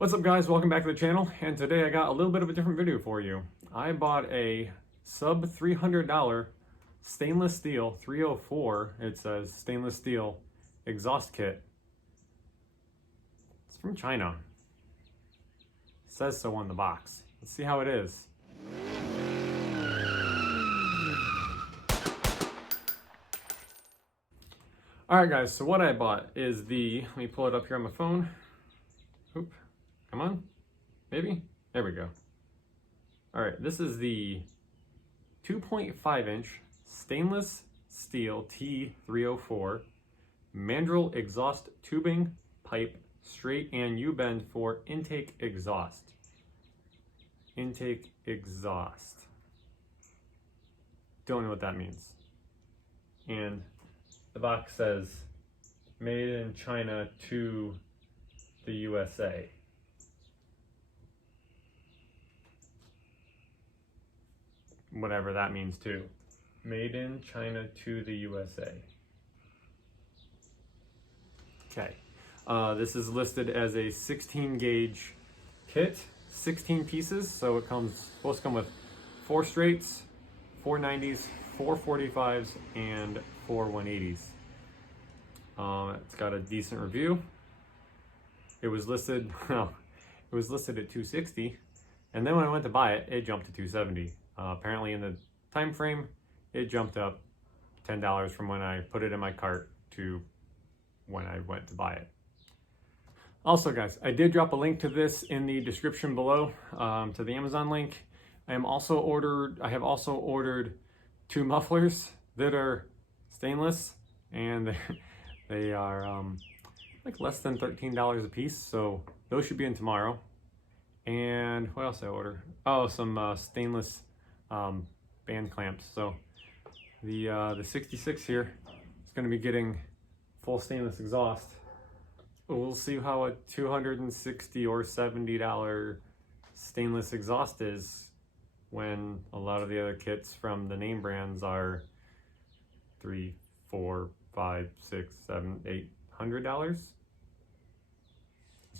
What's up guys, welcome back to the channel, and today I got a little bit of a different video for you. I bought a sub $300 stainless steel 304, it says stainless steel exhaust kit. It's from China. It says so on the box. Let's see how it is. Alright guys, so what I bought is let me pull it up here on my phone. Oop. Come on, maybe? There we go. All right, this is the 2.5 inch stainless steel T304 mandrel exhaust tubing pipe straight and U-bend for intake exhaust. Intake exhaust. Don't know what that means. And the box says made in China to the USA. Whatever that means too. Made in China to the USA. Okay. This is listed as a 16 gauge kit, 16 pieces. So it supposed to come with 4 straights, 4 90s, 4 45s, and 4 180s. It's got a decent review. It was listed, well, it was listed at $260, and then when I went to buy it, it jumped to $270. Apparently in the time frame, it jumped up $10 from when I put it in my cart to when I went to buy it. Also guys, I did drop a link to this in the description below, to the Amazon link. I have also ordered 2 mufflers that are stainless, and they are like less than $13 a piece, so those should be in tomorrow. And what else did I order? Oh, some stainless band clamps. So the 66 here is going to be getting full stainless exhaust. We'll see how a $260 or $70 stainless exhaust is when a lot of the other kits from the name brands are $300, $400, $500, $600, $700, $800. Let's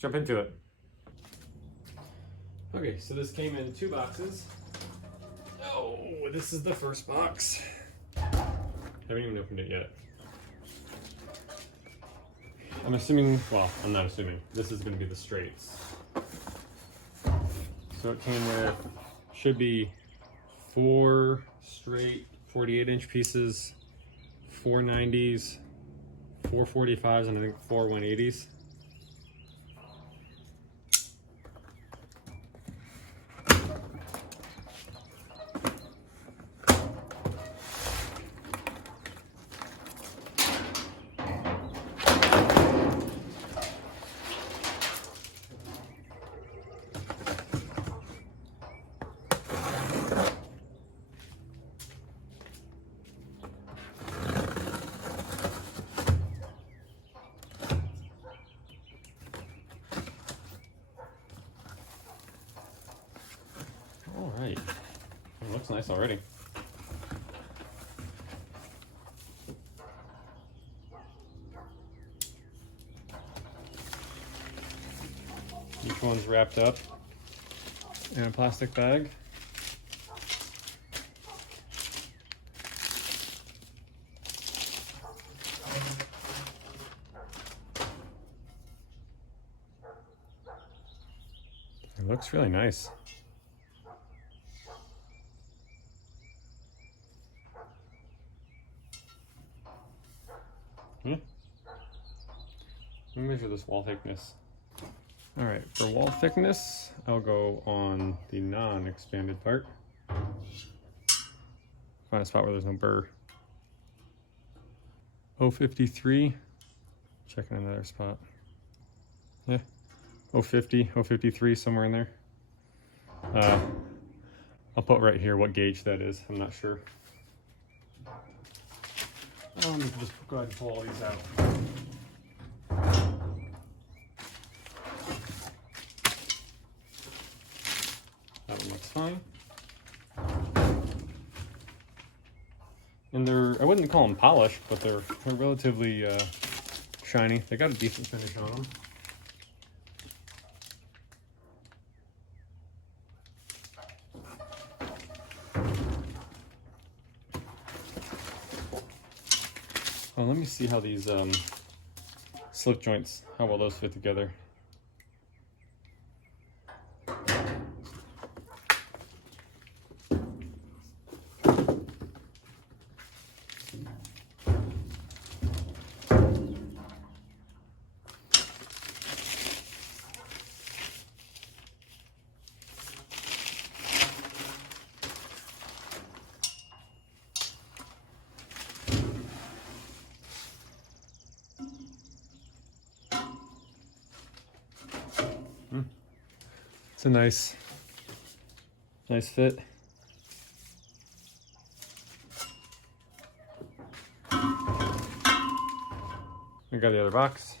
jump into it. Okay, so this came in 2 boxes. Oh, this is the first box. Haven't even opened it yet. I'm assuming, well, I'm not assuming, this is going to be the straights. So it came with, should be 4 straight 48-inch pieces, 4 90s, 4 45s, and I think 4 180s. All right, it looks nice already. Each one's wrapped up in a plastic bag. It looks really nice. Let me measure this wall thickness. All right, for wall thickness, I'll go on the non-expanded part. Find a spot where there's no burr. 053, checking another spot. Yeah, 050, 053, somewhere in there. I'll put right here what gauge that is, I'm not sure. Let me just go ahead and pull all these out. That one looks fine. And they're, I wouldn't call them polished, but they're relatively shiny. They got a decent finish on them. Oh, let me see how these slip joints, how well those fit together. It's a nice fit. We got the other box.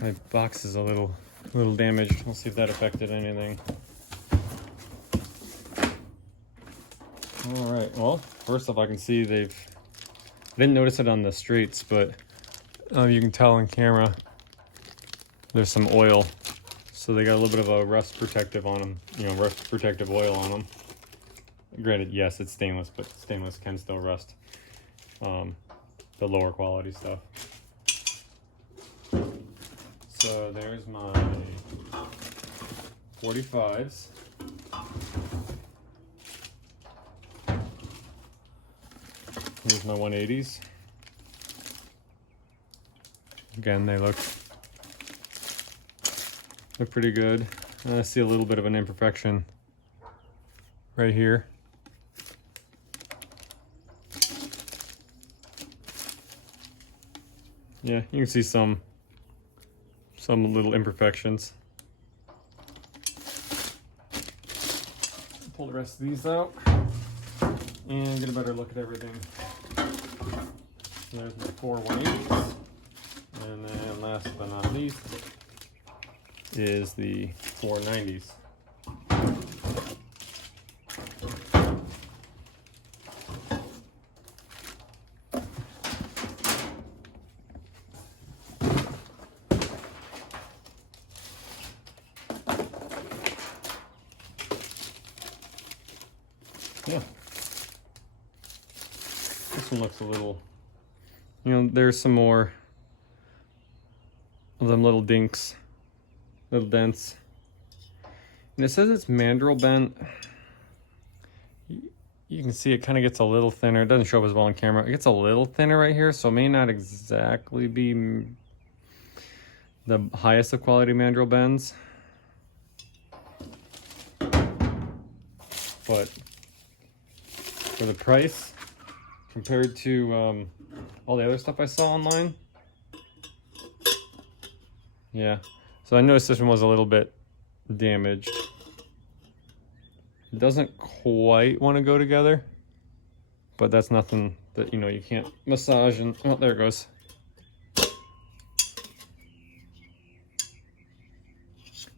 My box is a little damaged. We'll see if that affected anything. All right, well, first off, I can see I didn't notice it on the straights, but you can tell on camera there's some oil. So they got a little bit of a rust protective on them, rust protective oil on them. Granted, yes, it's stainless, but stainless can still rust. The lower quality stuff. So there's my 45s. Here's my 180s. Again, they look pretty good. I see a little bit of an imperfection right here. Yeah, you can see some little imperfections. Pull the rest of these out and get a better look at everything. There's my 4 180s. And then last but not least is the 490s. Yeah. This one looks a little, there's some more of them little dinks, little dents. And it says it's mandrel bent. You can see it kind of gets a little thinner. It doesn't show up as well on camera. It gets a little thinner right here, so it may not exactly be the highest of quality mandrel bends. But for the price, compared to all the other stuff I saw online, yeah. So I noticed this one was a little bit damaged. It doesn't quite want to go together, but that's nothing that, you can't massage and, oh, there it goes.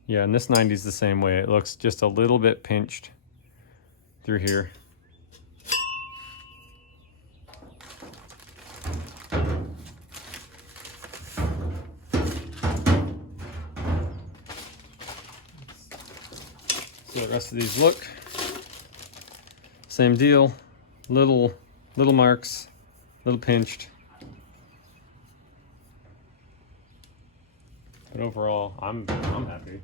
Yeah, and this 90 is the same way. It looks just a little bit pinched through here. So the rest of these look same deal, little marks, little pinched, but overall I'm happy.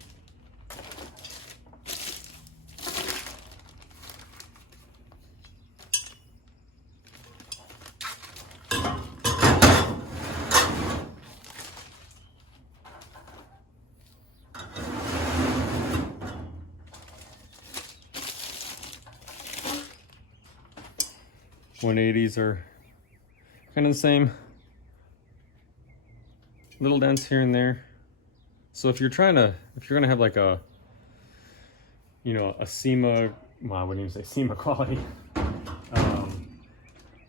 .180s are kind of the same. Little dents here and there. So if you're gonna have like a you know, a SEMA, well, I wouldn't even say SEMA quality,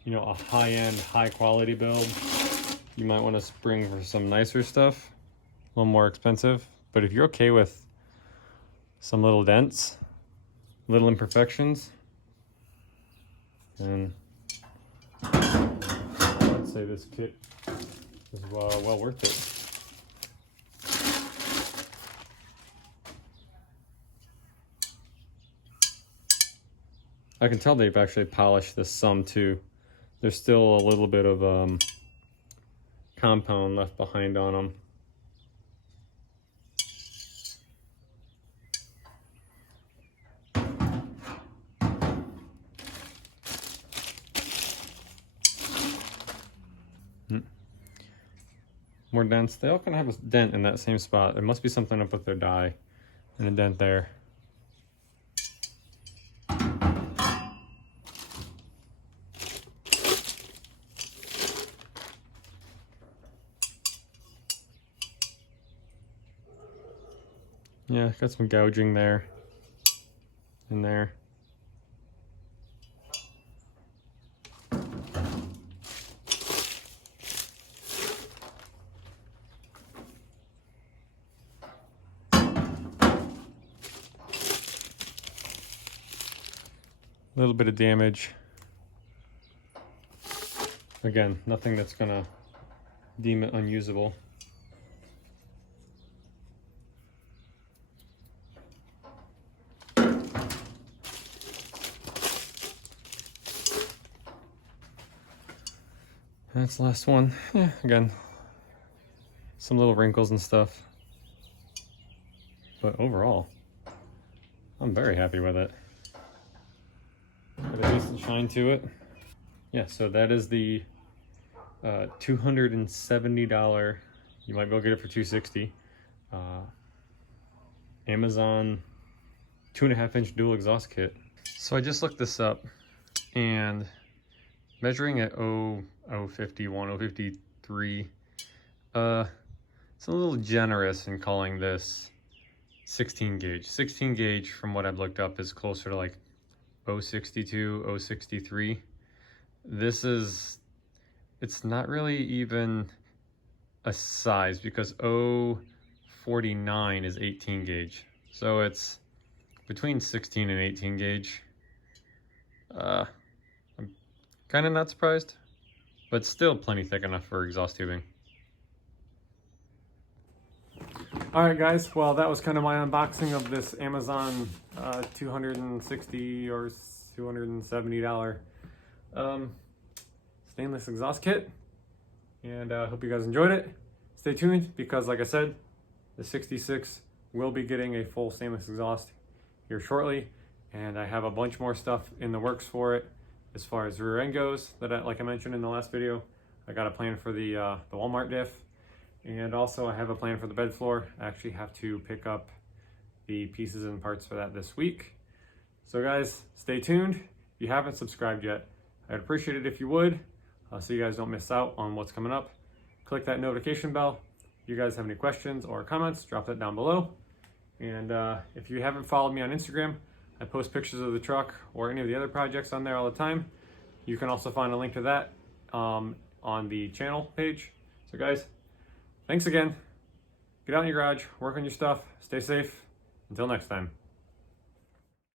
you know, a high-end, high-quality build, you might want to spring for some nicer stuff, a little more expensive. But if you're okay with some little dents, little imperfections, then I'd say this kit is well worth it. I can tell they've actually polished this some too. There's still a little bit of compound left behind on them. More dents. They all kind of have a dent in that same spot. There must be something up with their die and a dent there. Yeah, got some gouging there and there. A little bit of damage. Again, nothing that's gonna deem it unusable. That's the last one. Yeah, again, some little wrinkles and stuff. But overall, I'm very happy with it. Got a decent shine to it. Yeah, so that is the $270. You might be able to get it for $260. Amazon 2.5-inch dual exhaust kit. So I just looked this up, and measuring at 051, 053, it's a little generous in calling this 16 gauge. 16 gauge, from what I've looked up, is closer to like 062, 063. This is, it's not really even a size, because 049 is 18 gauge. So it's between 16 and 18 gauge. I'm kind of not surprised, but still plenty thick enough for exhaust tubing. All right, guys. Well, that was kind of my unboxing of this Amazon $260 or $270 stainless exhaust kit, and hope you guys enjoyed it. Stay tuned, because like I said, the 66 will be getting a full stainless exhaust here shortly, and I have a bunch more stuff in the works for it. As far as rear end goes, like I mentioned in the last video, I got a plan for the Walmart diff, and also I have a plan for the bed floor. I actually have to pick up the pieces and parts for that this week. So guys, stay tuned. If you haven't subscribed yet, I'd appreciate it if you would, so you guys don't miss out on what's coming up. Click that notification bell. If you guys have any questions or comments, drop that down below. And if you haven't followed me on Instagram, I post pictures of the truck or any of the other projects on there all the time. You can also find a link to that on the channel page. So guys, thanks again. Get out in your garage, work on your stuff, stay safe. Until next time.